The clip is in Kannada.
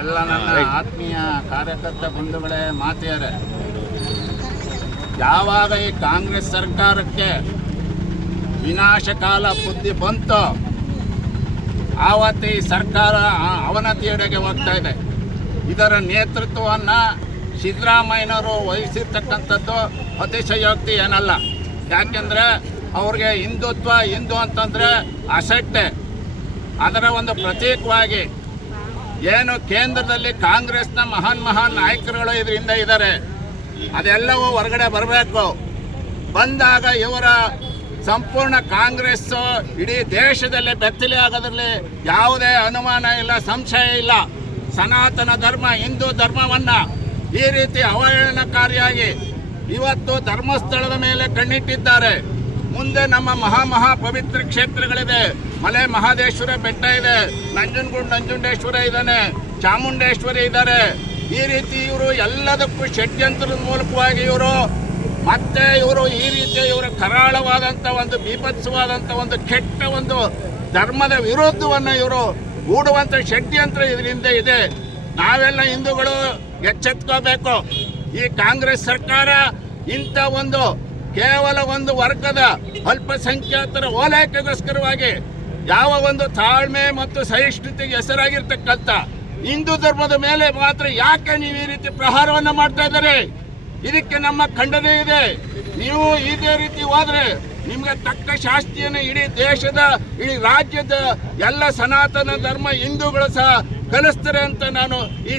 ಎಲ್ಲ ನನ್ನ ಆತ್ಮೀಯ ಕಾರ್ಯಕರ್ತ ಬಂಧುಗಳೇ, ಮಾತೆಯರೇ, ಯಾವಾಗ ಈ ಕಾಂಗ್ರೆಸ್ ಸರ್ಕಾರಕ್ಕೆ ವಿನಾಶಕಾಲ ಬುದ್ಧಿ ಬಂತು ಆವತ್ತು ಈ ಸರ್ಕಾರ ಅವನತಿಯೆಡೆಗೆ ಹೋಗ್ತಾ ಇದೆ. ಇದರ ನೇತೃತ್ವವನ್ನು ಸಿದ್ದರಾಮಯ್ಯನವರು ವಹಿಸಿರ್ತಕ್ಕಂಥದ್ದು ಅತಿಶಯೋಕ್ತಿ ಏನಲ್ಲ. ಯಾಕೆಂದರೆ ಅವ್ರಿಗೆ ಹಿಂದೂ ಅಂತಂದರೆ ಅಸಡ್ಡೆ. ಅದರ ಒಂದು ಪ್ರತೀಕವಾಗಿ ಏನು ಕೇಂದ್ರದಲ್ಲಿ ಕಾಂಗ್ರೆಸ್ನ ಮಹಾನ್ ನಾಯಕರುಗಳು ಇದರಿಂದ ಇದ್ದಾರೆ, ಅದೆಲ್ಲವೂ ಹೊರಗಡೆ ಬರಬೇಕು. ಬಂದಾಗ ಇವರ ಸಂಪೂರ್ಣ ಕಾಂಗ್ರೆಸ್ ಇಡೀ ದೇಶದಲ್ಲೇ ಬೆತ್ತಲೆ ಆಗೋದ್ರಲ್ಲಿ ಯಾವುದೇ ಅನುಮಾನ ಇಲ್ಲ, ಸಂಶಯ ಇಲ್ಲ. ಸನಾತನ ಧರ್ಮ, ಹಿಂದೂ ಧರ್ಮವನ್ನು ಈ ರೀತಿ ಅವಹೇಳನಕಾರಿಯಾಗಿ ಇವತ್ತು ಧರ್ಮಸ್ಥಳದ ಮೇಲೆ ಕಣ್ಣಿಟ್ಟಿದ್ದಾರೆ. ಮುಂದೆ ನಮ್ಮ ಮಹಾ ಪವಿತ್ರ ಕ್ಷೇತ್ರಗಳಿದೆ. ಮಲೆ ಮಹದೇಶ್ವರ ಬೆಟ್ಟ ಇದೆ, ನಂಜುಂಡೇಶ್ವರ ಇದ್ದಾನೆ, ಚಾಮುಂಡೇಶ್ವರಿ ಇದ್ದಾರೆ. ಈ ರೀತಿ ಇವರು ಎಲ್ಲದಕ್ಕೂ ಷಡ್ಯಂತ್ರದ ಮೂಲಕವಾಗಿ ಇವರು ಈ ರೀತಿ ಇವರ ಕರಾಳವಾದಂಥ ಒಂದು ಬೀಭತ್ಸವಾದಂಥ ಒಂದು ಕೆಟ್ಟ ಒಂದು ಧರ್ಮದ ವಿರೋಧವನ್ನು ಇವರು ಹೂಡುವಂಥ ಷಡ್ಯಂತ್ರ ಇದರಿಂದ ಇದೆ. ನಾವೆಲ್ಲ ಹಿಂದೂಗಳು ಎಚ್ಚೆತ್ಕೋಬೇಕು. ಈ ಕಾಂಗ್ರೆಸ್ ಸರ್ಕಾರ ಇಂಥ ಒಂದು ಕೇವಲ ಒಂದು ವರ್ಗದ ಅಲ್ಪಸಂಖ್ಯಾತರ ಓಲೈಕೆಗೋಸ್ಕರವಾಗಿ ಯಾವ ಒಂದು ತಾಳ್ಮೆ ಮತ್ತು ಸಹಿಷ್ಣುತೆಗೆ ಹೆಸರಾಗಿರ್ತಕ್ಕಂಥ ಹಿಂದೂ ಧರ್ಮದ ಮೇಲೆ ಮಾತ್ರ ಯಾಕೆ ನೀವು ಈ ರೀತಿ ಪ್ರಹಾರವನ್ನು ಮಾಡ್ತಾ ಇದ್ದಾರೆ? ಇದಕ್ಕೆ ನಮ್ಮ ಖಂಡನೆ ಇದೆ. ನೀವು ಇದೇ ರೀತಿ ಹೋದರೆ ನಿಮಗೆ ತಕ್ಕ ಶಾಸ್ತಿಯನ್ನು ಇಡೀ ದೇಶದ, ಇಡೀ ರಾಜ್ಯದ ಎಲ್ಲ ಸನಾತನ ಧರ್ಮ ಹಿಂದೂಗಳು ಸಹ ಕಲಿಸ್ತಾರೆ ಅಂತ ನಾನು ಈ